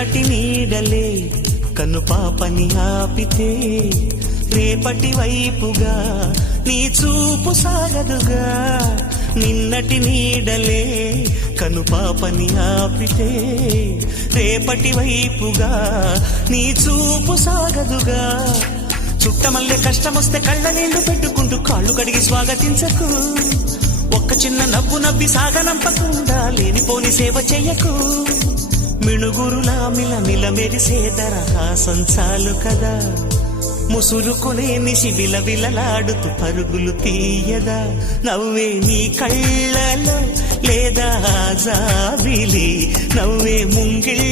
నిన్నటి నీడలే కన్ను పాపని ఆపితే రేపటి వైపుగా నీ చూపు సాగదుగా. నిన్నటి నీడలే కను పాపని ఆపితే రేపటి వైపుగా నీ చూపు సాగదుగా. చుట్టమల్లె కష్టమొస్తే కళ్ళ నీళ్లు పెట్టుకుంటూ కాళ్ళు కడిగి స్వాగతించకు. ఒక్క చిన్న నవ్వు నవ్వి సాగనంపకుండా లేనిపోని సేవ చెయ్యకు. మిణుగురులా మిలమిల మెరిసే దరహాసం చాలు కదా. ముసురుకునే నిశి విలవిలలాడుతూ పరుగులు తీయదా. నవ్వే నీ కళ్ళలో లేదా జాబిలి, నవ్వే ముంగిళ్ళ